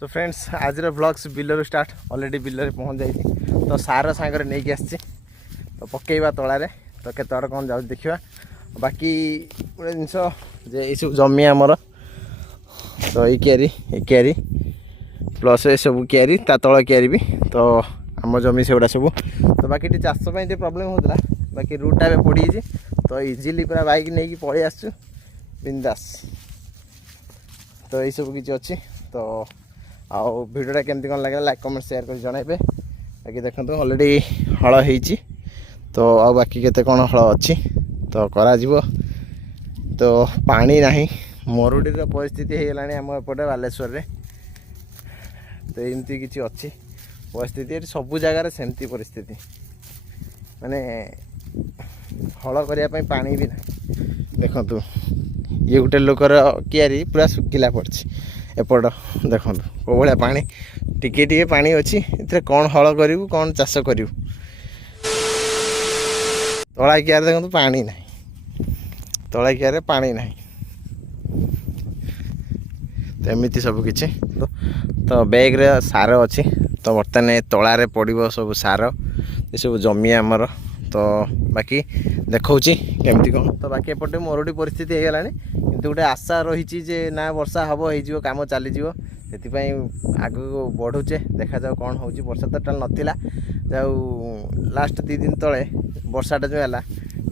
So friends आज vlogs बिलर start already बिलर पहुँच जाइए तो सार सांगे नहीं आसी तो पकेवा तलारे तो केत कौन जाऊँ देखा बाकी गोटे जिनस ये सब जमी आमर तो ये क्यारी प्लस ये सब क्यारी ता तल क्यारी भी तो आम जमी से गुड़ा सब तो बाकी चाष प्रोब्लेम होता बाकी रूटा भी पड़ी तो इजिली पूरा बाइक नहीं पलि आसु बिंदास तो यही सब किसी अच्छी तो आउ भिडियोटा केमती कौन लगे लाइक कमेंट शेयर कर जनइबे बाकी देखो ऑलरेडी हल हो तो आ बाकी केते कौन हल अच्छी तो करा जीवो तो पानी नहीं मरुडीर परिस्थिति हो गलानी आम एपटे बालेश्वर रे तो एमती किसी अच्छी परिस्थिति सब जगार सेमती परिस्थिति माने हल करने पानी भी ना देखु ये गोटे लोकर क्यारी पूरा सुखिला पड़ी एपट देखो कौ भाया पानी टिके टिके पानी अच्छी इतने कौन हल करूँ कौन चाष करूँ तला क्यारे देखो पानी ना तला क्यारे पानी ना तो एमती सब किछि तो बैग रे सार अच्छी तो बर्तमान तलारे पड़ो सब सार ये सब जमी आमर तो बाकी देखा केमती कौन तो बाकी एपटे मरुडी परिस्थिति हो गलानी किंतु गोटे आशा रही ना वर्षा हम हो कम चलीज से आगू बढ़ुचे देखा जाओ कौन हो वर्षा तो टोटाल नाला जाऊ लास्ट 2 दिन तले वर्षाटा जो है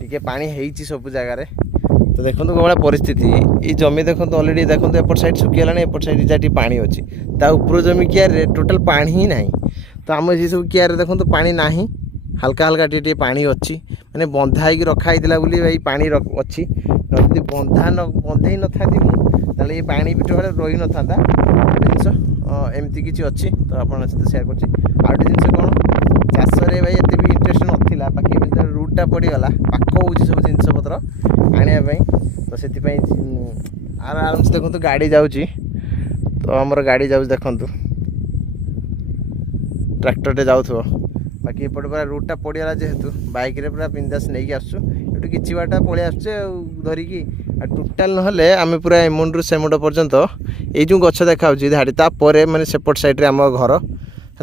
टी पानी है सब जगार तो देखो कौ भाया परिस्थिति ये जमी देखो ऑलरेडी देखो एपट साइड सुखीगला एपट साइड जहाँ पानी अच्छी ऊपर जमी क्यारे टोटाल पानी ही ना तो आम ये सब क्यारे देखो तो पानी ना हल्का हल्का टे पानी अच्छी मैंने बंधा हो रखाई बोली भाई पानी अच्छी जब बंधा न बंधे न था ये पानी भी टोटाल रही न था जिनस एमती किसी अच्छी तो आपन सहित शेयर कर जिनस कौन चाष भाई एत भी इंटरेस्ट नाला बाकी रूटा पड़गला पाक हो सब जिनस पत्र आने तो से आराम से देखो गाड़ी जाऊँगी तो आमर गाड़ी जाऊँ देखु ट्रैक्टर जाऊ बाकी एपटे पूरा रूटा पड़गला जेहेतु बाइक रे पूरा बिंदास नहीं आसु कि बाटा पलि आसुचे धरिकी टोटाल ना आम पूरा एमुंड सेमुंड पर्यंत ये जो गछ देखा धाड़ी तापर मैंने सेपट साइड आम घर है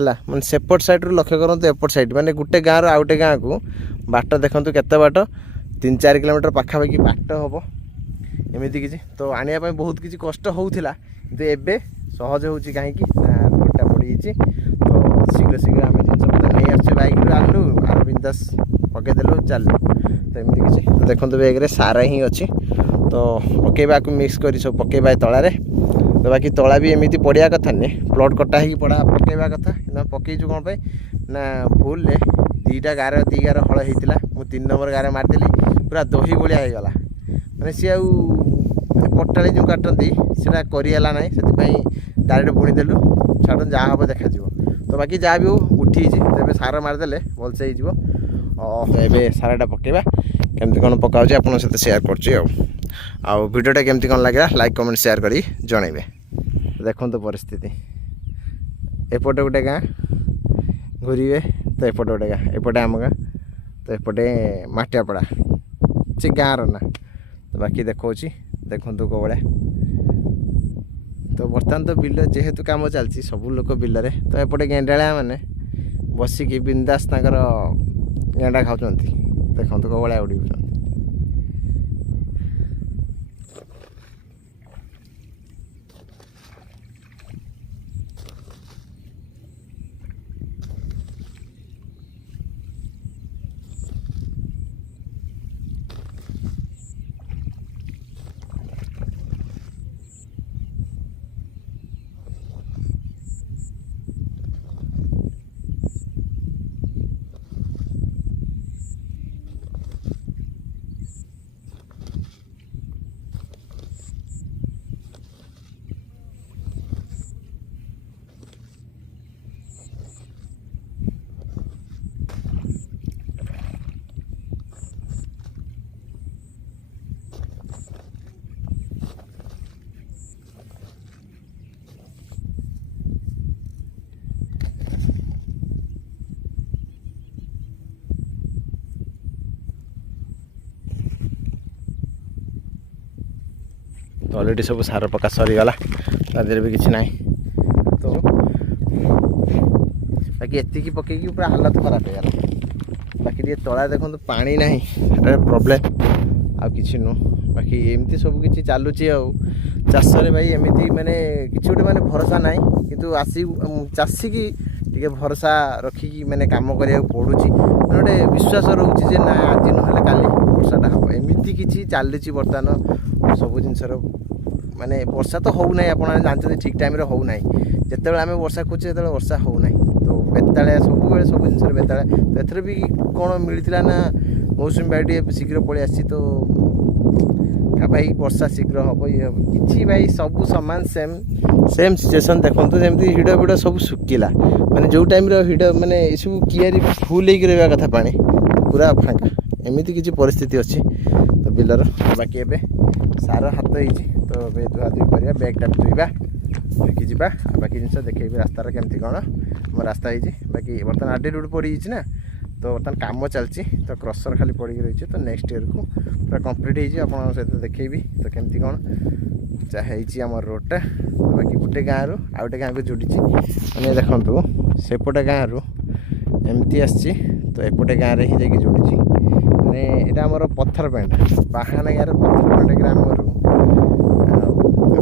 मैंने सेपट साइड लक्ष्य करूँ एपट साइड मैंने गोटे गाँव आउ गोटे गाँव को बाट देखूँ केते बाट 3-4 किलोमीटर पाखापाखि बाट हम एमती किसी तो आने बहुत किसी कष्ट होता कि एबे सहज हो कहीं रोडटा पड़ी तो शीघ्र शीघ्र आम जिन नहीं आस बैक आनलु आर बिंदास पकईदेलु चलु तो एमती किसी तो देखो बैग्रे सारा ही अच्छी तो पकेबा को मिक्स कर सब पकेबा तलारे तो बाकी तला भी एमती पड़ा कथा नहीं प्लट कटा हो पड़ा पकेबा कथा पकईचु कौन पे ना भूल 2टा गार 2 गार हल होता मुझे 3 नंबर गारे मारदेली पूरा दही भाया होगला मैंने सी पटाड़ी जो काटती से करला ना से डायरेक्ट बुणीदेलु छाड़ जहाँ हम देखा तो बाकी जहाँ भी हो उठी तो सार मारदे भलसे हो साराटा पकेबा केमती कौन पकाऊँ आप शेयर कर भिडियोटा केमती कौन लगे लाइक कमेंट शेयर करी जनइबे देखो तो परिस्थिति एपटे गोटे गाँ घूरे तो एपटे गोटे गाँ एपटे आम गाँ तो एपटे माटियापड़ा से गाँव ना तो बाकी देखा देखु कौ भाया तो बर्तमान तो बिल जेहेतु कम चलती सब लोग बिलरे तो एपटे गेंडाया मैंने बसिकी बिंदास गेंडा खाऊँ देखो कौ भाया उड़ी तो ऑलरेडी सब सार पका सरीगला भी किसी ना ତ ବାକି ଏତିକି ପକେଇକି ପୁରା ହାଲତ ଖରାପ ହେଇଗଲା। ବାକି ଟିକେ ତଳା ଦେଖନ୍ତୁ ପାଣି ନାହିଁ, ଏଟା ପ୍ରୋବ୍ଲେମ୍, ଆଉ କିଛି ନୁହଁ। ବାକି ଏମିତି ସବୁ କିଛି ଚାଲୁଛି ଆଉ ଚାଷରେ ଭାଇ ଏମିତି ମାନେ କିଛି ଗୋଟେ ମାନେ ଭରସା ନାହିଁ, କିନ୍ତୁ ଚାଷୀକି ଟିକେ ଭରସା ରଖିକି ମାନେ କାମ କରିବାକୁ ପଡ଼ୁଛି। ମାନେ ଗୋଟେ ବିଶ୍ୱାସ ରହୁଛି ଯେ ନା ଆଜି ନହେଲେ କାଲି ବର୍ଷାଟା ହେବ। ଏମିତି କିଛି ଚାଲିଛି ବର୍ତ୍ତମାନ ସବୁ ଜିନିଷର। ମାନେ ବର୍ଷା ତ ହେଉନାହିଁ, ଆପଣ ଜାଣିଛନ୍ତି ଠିକ୍ ଟାଇମ୍ରେ ହେଉନାହିଁ। ଯେତେବେଳେ ଆମେ ବର୍ଷା ଖୋଜୁଛେ ସେତେବେଳେ ବର୍ଷା ହେଉନାହିଁ। ତ ବେତାଳିଆ ସବୁବେଳେ ସବୁ ଜିନିଷରେ ବେତାଳିଆ। ତ ଏଥର ବି କ'ଣ ମିଳିଥିଲା ନା ମୌସୁମୀ ବାୟୁ ଟିକେ ଶୀଘ୍ର ପଳେଇ ଆସିଛି। ତ ଭାଇ ବର୍ଷା ଶୀଘ୍ର ହେବ, ଇଏ ହେବ କିଛି ଭାଇ ସବୁ ସମାନ ସେମ୍ ସିଚୁଏସନ୍। ଦେଖନ୍ତୁ ଯେମିତି ହିଡ଼ ଫିଡ଼ ସବୁ ଶୁଖିଲା, ମାନେ ଯେଉଁ ଟାଇମ୍ର ହିଡ଼ ମାନେ ଏସବୁ କିଆରି ଫୁଲ୍ ହେଇକି ରହିବା କଥା ପାଣି ପୁରା ଫାଙ୍କା, ଏମିତି କିଛି ପରିସ୍ଥିତି ଅଛି ତ ବିଲର। ବାକି ଏବେ ସାର ହାତ ହେଇଛି, ତ ଏବେ ଧୁଆଧୁଇ କରିବା, ବ୍ୟାଗ୍ଟା ଧୋଇବା, ଧୋଇକି ଯିବା। ଆଉ ବାକି ଜିନିଷ ଦେଖେଇବି ରାସ୍ତାର କେମିତି କ'ଣ ଆମ ରାସ୍ତା ହେଇଛି। ବାକି ବର୍ତ୍ତମାନ ଆଡେ ରୋଡ଼ ପଡ଼ିଯାଇଛି ନା, ତ ବର୍ତ୍ତମାନ କାମ ଚାଲିଛି, ତ କ୍ରସର ଖାଲି ପଡ଼ିକି ରହିଛି। ତ ନେକ୍ସଟ ଇୟରକୁ ପୁରା କମ୍ପ୍ଲିଟ୍ ହେଇଯିବ, ଆପଣଙ୍କ ସହିତ ଦେଖେଇବି ତ କେମିତି କ'ଣ ଯାହା ହେଇଛି ଆମର ରୋଡ଼ଟା। ବାକି ଗୋଟେ ଗାଁରୁ ଆଉ ଗୋଟେ ଗାଁକୁ ଯୋଡ଼ିଛି, ମାନେ ଦେଖନ୍ତୁ ସେପଟେ ଗାଁରୁ ଏମିତି ଆସିଛି, ତ ଏପଟେ ଗାଁରେ ହିଁ ଯାଇକି ଯୋଡ଼ିଛି। ମାନେ ଏଇଟା ଆମର ପଥରପେଣ୍ଟ, ବାହାନା ଗାଁର ପଥରପେଣ୍ଟ ଗ୍ରାମରୁ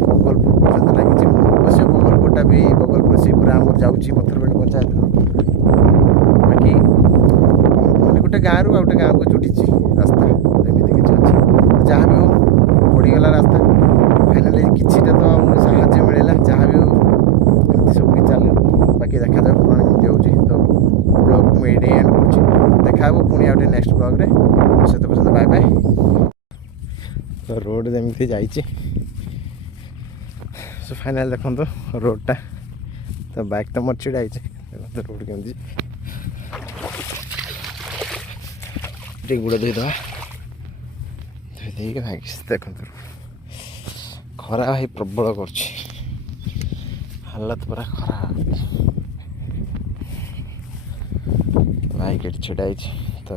ବଗଲପୁର ପର୍ଯ୍ୟନ୍ତ ଲାଗିଛି। ଅବଶ୍ୟ ବଗଲପୁରଟା ବି ବଗଲପୁର ସେ ପୁରା ଆମର ଯାଉଛି ପଥରପେଣ୍ଟ ପଞ୍ଚାୟତରୁ। ବାକି ମାନେ ଗୋଟେ ଗାଁରୁ ଆଉ ଗୋଟେ ଗାଁକୁ ଯୋଡ଼ିଛି ରାସ୍ତା, ଏମିତି କିଛି ଅଛି। ଯାହା ବି ହଉ ପଡ଼ିଗଲା ରାସ୍ତା, ଫାଇନାଲି କିଛିଟା ତ ଆମକୁ ସାହାଯ୍ୟ ମିଳିଲା। ଯାହା ବି ହଉ ଏମିତି ସବୁ କିଛି ଚାଲୁ, ବାକି ଦେଖାଯାଉ କ'ଣ କେମିତି ହେଉଛି। ତ ବ୍ଲଗ୍କୁ ମୁଁ ଏଇଠି ଏଣ୍ଡ କରୁଛି, ଦେଖା ହେବ ପୁଣି ଆଉ ଗୋଟେ ନେକ୍ସଟ ବ୍ଲଗ୍ରେ। ସେତେ ପର୍ଯ୍ୟନ୍ତ ବାଏ ବାଏ। ତ ରୋଡ଼ ଯେମିତି ଯାଇଛି, ସୋ ଫାଇନାଲ ଦେଖନ୍ତୁ ରୋଡ଼ଟା, ତ ବାଇକ୍ ତ ମୋର ଛିଡ଼ା ହେଇଛି, ଦେଖନ୍ତୁ ରୋଡ଼ କେମିତି। ଟିକେ ଗୋଡ଼ ଧୋଇଦେବା, ଧୋଇ ଦେଇକି ଭାଗି ଦେଖନ୍ତୁ ଖରା ଭାଇ ପ୍ରବଳ କରୁଛି, ହାଲତ ପୁରା ଖରାପ। ବାଇକ୍ ଏଠି ଛିଡ଼ା ହେଇଛି, ତ